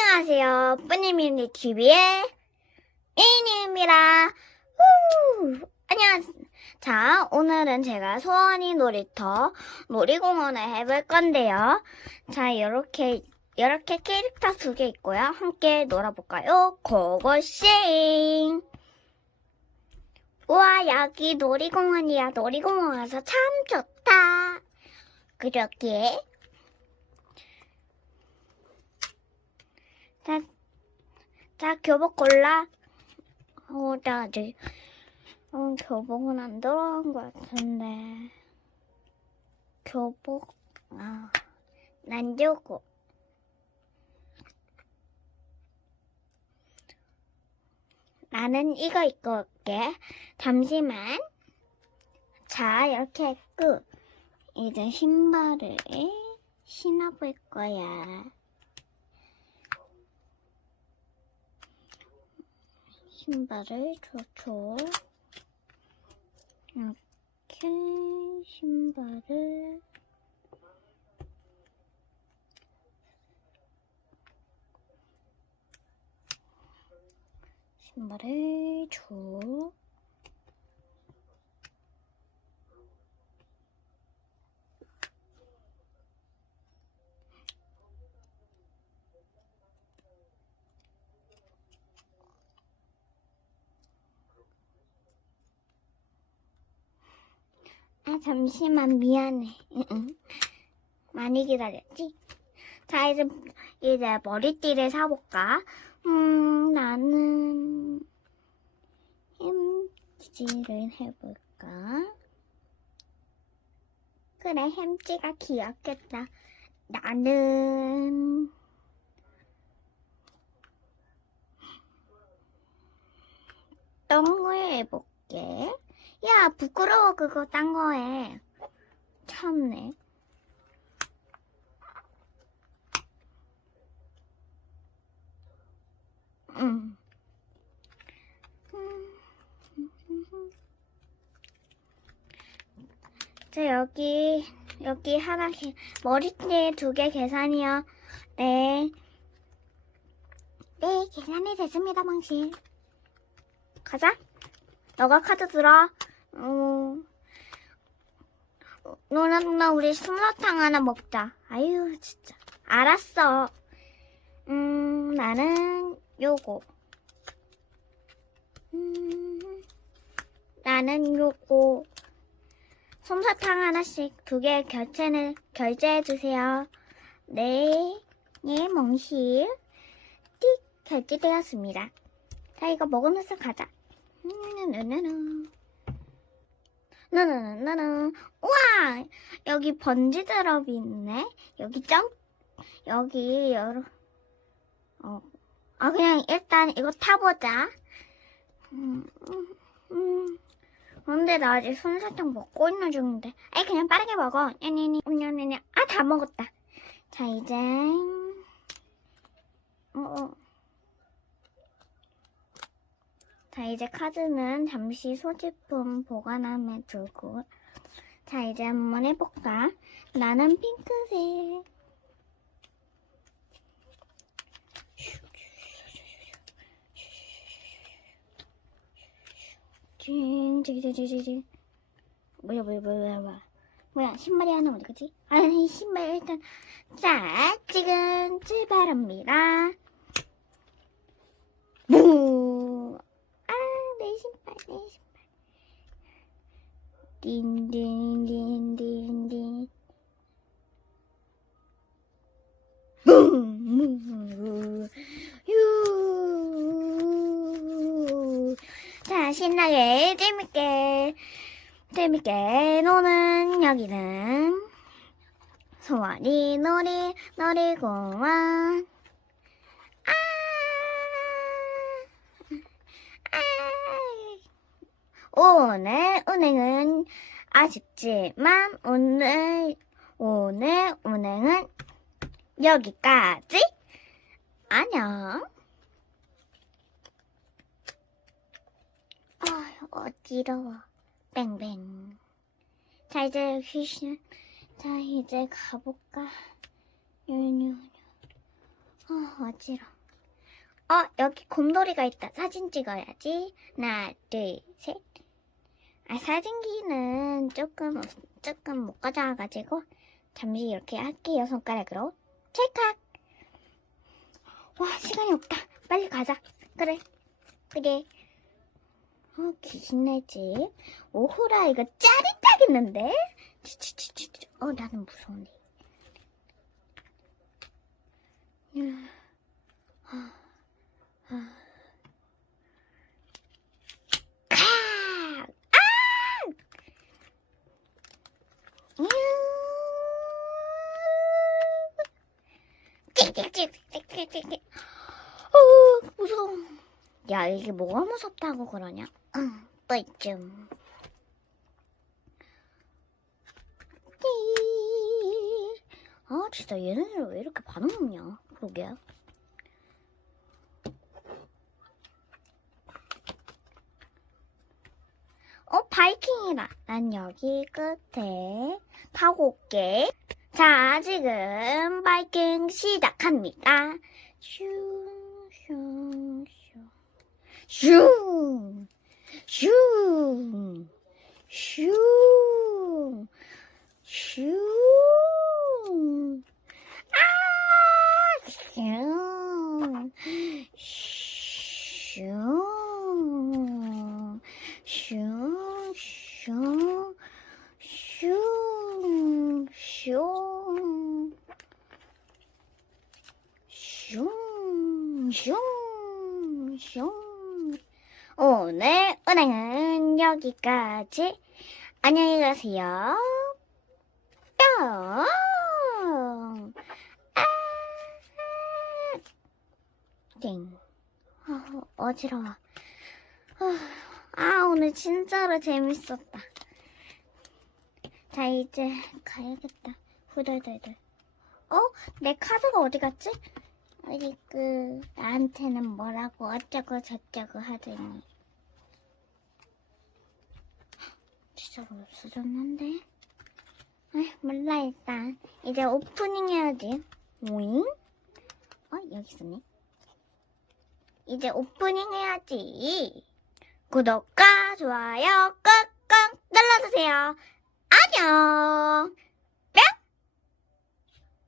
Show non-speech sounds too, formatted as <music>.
안녕하세요. 뿌니미니 TV의 이니입니다. 후! 안녕하세요. 자, 오늘은 제가 소원이 놀이터 놀이공원을 해볼 건데요. 자, 이렇게 이렇게 캐릭터 두 개 있고요. 함께 놀아볼까요? 고고싱! 우와, 여기 놀이공원이야. 놀이공원 와서 참 좋다. 그러게. 자, 자, 교복 골라. 어, 나 아직, 어, 교복은 안 들어간 것 같은데. 교복, 아, 난 요거. 나는 이거 입고 올게. 잠시만. 자, 이렇게 했고, 이제 신발을 신어볼 거야. 신발을 줘줘. 이렇게 신발을 신발을 줘. 아, 잠시만, 미안해. 많이 기다렸지? 자, 이제, 이제 머리띠를 사볼까? 음, 나는, 햄찌를 해볼까? 그래, 햄찌가 귀엽겠다. 나는, 똥을 해볼게. 야, 부끄러워, 그거 딴 거에. 참네. 음. 자, 여기, 여기 하나, 개, 머리띠 두 개 계산이요. 네. 네, 계산이 됐습니다, 망실. 가자. 너가 카드 들어. 어, 누나, 누나, 우리 솜사탕 하나 먹자. 아유, 진짜. 알았어. 음, 나는 요거. 음, 나는 요거. 솜사탕 하나씩 두 개 결제는, 결제해 주세요. 네. 예, 멍실. 띡, 결제되었습니다. 자, 이거 먹으면서 가자. 나 나나나. 나나나나. 우와! 여기 번지 드롭이 있네. 여기 점, 여기 여러, 어, 아, 그냥 일단 이거 타보자. 음, 음, 음. 근데 나 아직 솜사탕 먹고 있는 중인데. 아이, 그냥 빠르게 먹어. 야니니, 냐냐냐. 아, 다 먹었다. 자, 이제, 어, 어. 자, 이제 카드는 잠시 소지품 보관함에 두고. 자, 이제 한번 해볼까? 나는 핑크색. 징징징징징 뭐야 뭐야 뭐야 뭐야 뭐야 신발이 하나 어디 가지? <laughs> 아니 신발 일단 자 지금 출발합니다 무 아, 내 신발, 내 신발. 딘딘딘딘딘. <laughs> 유. 자, 신나게, 재밌게, 재밌게 노는 여기는 소원이 놀이, 놀이공원. 아! 오늘 운행은 아쉽지만 오늘 오늘 운행은 여기까지. 안녕. 아 어지러워. 뺑뺑. 자 이제 귀신. 자 이제 가볼까. 유유유. 어, 어지러. 어, 여기 곰돌이가 있다. 사진 찍어야지. 하나, 둘, 셋. 아, 사진기는 조금, 조금 못 가져와가지고, 잠시 이렇게 할게요, 손가락으로. 찰칵! 와, 시간이 없다. 빨리 가자. 그래. 그래. 어, 귀신네 집. 오호라, 이거 짜릿하겠는데? 어, 나는 무서운데. 야. 아, 아. 카! 아! 음. 찍찍찍찍찍찍찍. 어, 무서워. 야, 이게 뭐가 무섭다고 그러냐? <clears throat> 있쯤. 아, 진짜 얘네들 왜 이렇게 반응 없냐? 그러게. 어, 바이킹이다. 난 여기 끝에 타고 올게. 자, 지금 바이킹 시작합니다. 슝, 슝, 熊，熊，熊，熊，啊！熊，熊，熊，熊，熊，熊，熊，熊，熊。 오늘 은행은 여기까지. 안녕히 가세요. 뿅. 아. 띵. 아, 어지러워. 아, 오늘 진짜로 재밌었다. 자, 이제 가야겠다. 후덜덜덜. 어? 내 카드가 어디 갔지? 어디 그 나한테는 뭐라고 어쩌고 저쩌고 하더니. 진짜로 없어졌는데? 아 몰라 일단. 이제 오프닝 해야지 오잉? 어 여기 있었네. 이제 오프닝 해야지. 구독과 좋아요 꾹꾹 눌러주세요. 안녕